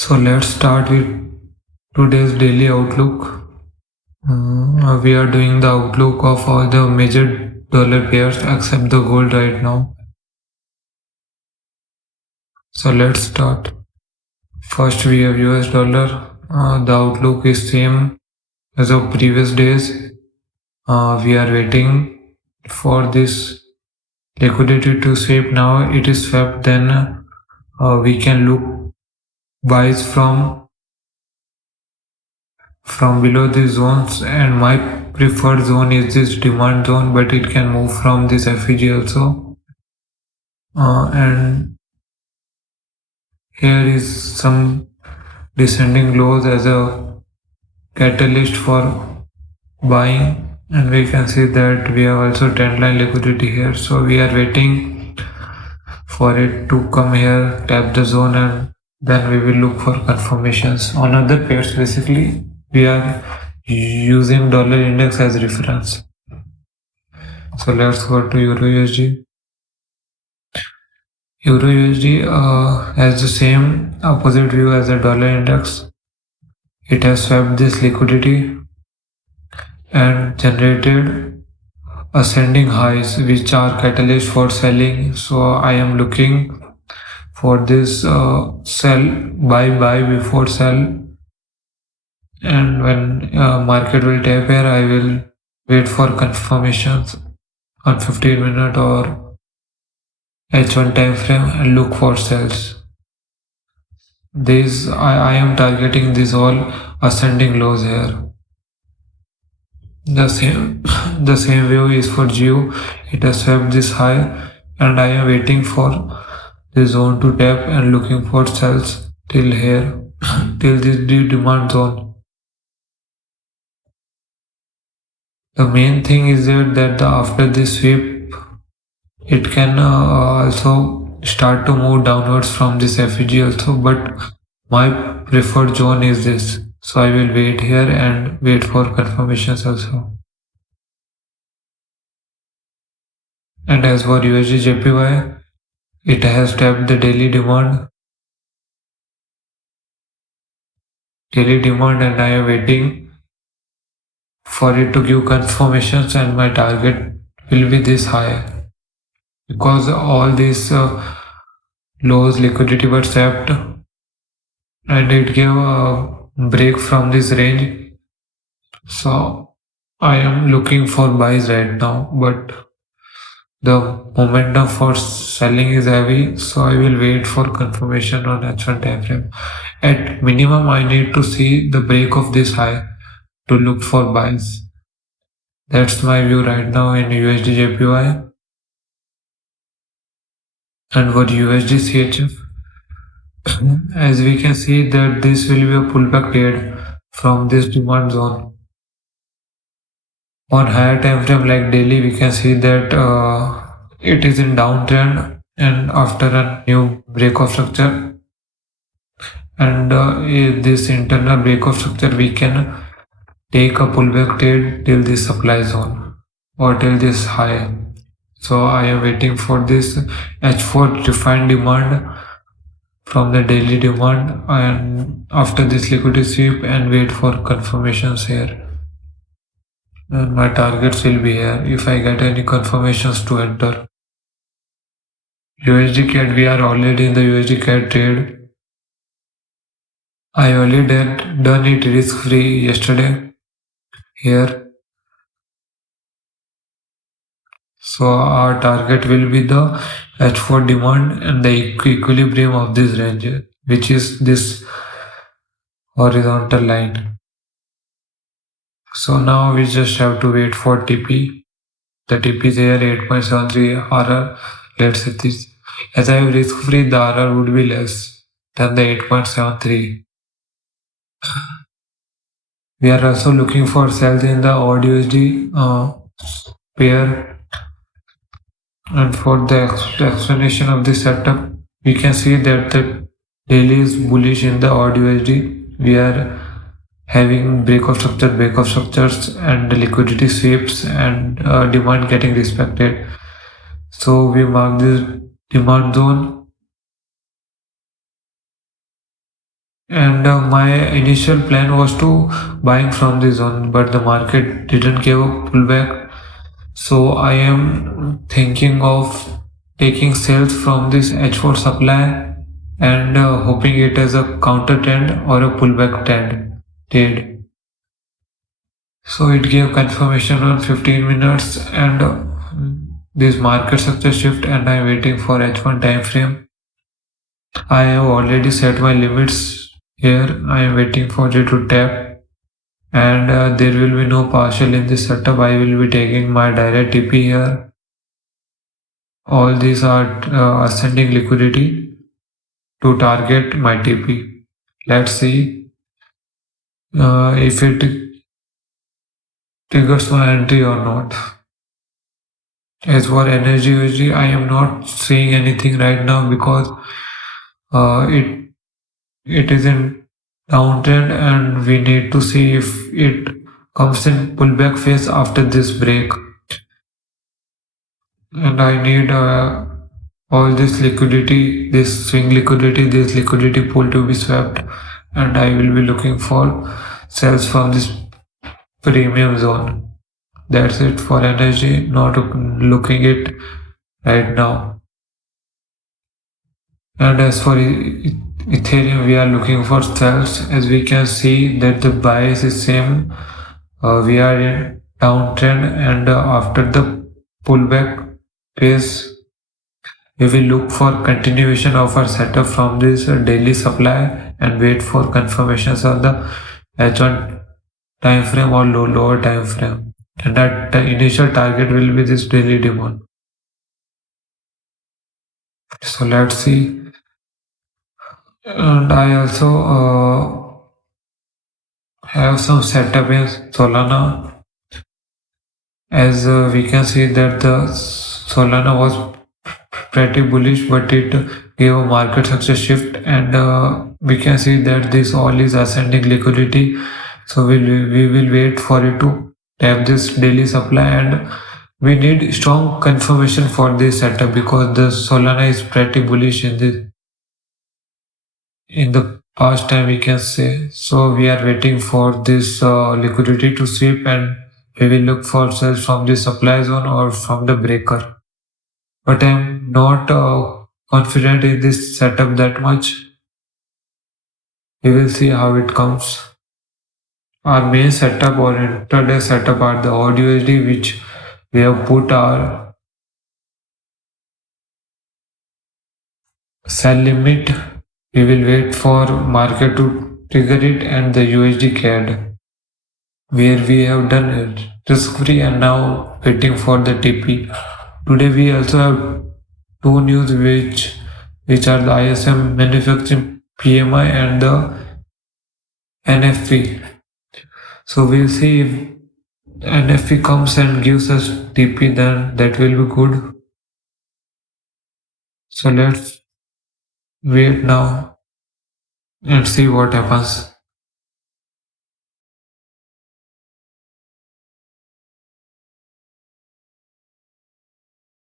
So let's start with today's daily outlook. We are doing the outlook of all the major dollar pairs except the gold right now. So let's start. First we have US dollar. The outlook is same as of previous days. We are waiting for this liquidity to sweep. Now it is swept, then we can look buys from below these zones, and my preferred zone is this demand zone, but it can move from this FEG also. And here is some descending lows as a catalyst for buying, and we can see that we have also trend line liquidity here, so we are waiting for it to come here, tap the zone, and then we will look for confirmations. On other pairs, basically we are using dollar index as reference. So let's go to EURUSD. EURUSD has the same opposite view as the dollar index. It has swept this liquidity and generated ascending highs, which are catalyst for selling. So I am looking for this sell, buy before sell, and when market will tap here, I will wait for confirmations on 15-minute or H1 time frame and look for sells. These I am targeting these all ascending lows here. The same view is for GEO. It has swept this high, and I am waiting for the zone to tap and looking for sells till here, till this demand zone. The main thing is that after this sweep, it can also start to move downwards from this FEG also, but my preferred zone is this. So I will wait here and wait for confirmations also. And as for USD JPY, it has tapped the daily demand, and I am waiting for it to give confirmations, and my target will be this high, because all these lows liquidity were tapped and it gave a break from this range. So I am looking for buys right now, but the momentum for selling is heavy, so I will wait for confirmation on H1 time frame. At minimum, I need to see the break of this high to look for buys. That's my view right now in USD JPY. And for USD CHF, as we can see that this will be a pullback trade from this demand zone. On higher time frame like daily, we can see that it is in downtrend, and after a new break of structure, and this internal break of structure, we can take a pullback trade till this supply zone or till this high. So I am waiting for this H4 defined demand from the daily demand, and after this liquidity sweep, and wait for confirmations here. And my targets will be here if I get any confirmations to enter. USD CAD, we are already in the USD CAD trade. I already done it risk free yesterday here. So our target will be the H4 demand and the equilibrium of this range, which is this horizontal line. So now we just have to wait for TP. The TP is here 8.73 RR. Let's see this. As I have risk free, the RR would be less than the 8.73. We are also looking for sells in the odd USD pair. And for the explanation of this setup, we can see that the daily is bullish in the odd USD. We are having break of structures, and the liquidity sweeps, and demand getting respected. So we mark this demand zone And my initial plan was to buying from the zone, but the market didn't give a pullback. So I am thinking of taking sales from this H4 supply and hoping it as a counter trend or a pullback trade. So it gave confirmation on 15 minutes and this market structure shift, and I'm waiting for H1 time frame. I have already set my limits here. I am waiting for it to tap, and there will be no partial in this setup. I will be taking my direct TP here. All these are ascending liquidity to target my TP. Let's see if it triggers my entry or not. As for energy USD, I am not seeing anything right now because it is in downtrend, and we need to see if it comes in pullback phase after this break. And I need all this liquidity, this swing liquidity, this liquidity pool to be swept, and I will be looking for sales from this premium zone. That's it for energy, not looking it right now. And as for Ethereum, we are looking for sales. As we can see that the bias is same. We are in downtrend, and after the pullback phase, we will look for continuation of our setup from this daily supply and wait for confirmations on the H1 time frame or lower time frame. And that the initial target will be this daily demand. So let's see. And I also have some setup in Solana. As we can see that the Solana was pretty bullish, but it gave a market success shift, and we can see that this all is ascending liquidity. So we will wait for it to tap this daily supply, and we need strong confirmation for this setup because the Solana is pretty bullish in the past time, we can say. So we are waiting for this liquidity to sweep, and we will look for sales from the supply zone or from the breaker. But I'm not confident in this setup that much. We will see how it comes. Our main setup or intraday setup are the XAUUSD, which we have put our sell limit. We will wait for market to trigger it, and the USD CAD, where we have done risk free and now waiting for the TP. Today we also have two news which are the ISM manufacturing PMI and the NFP. So we'll see if NFP comes and gives us TP, then that will be good. So let's wait now and see what happens.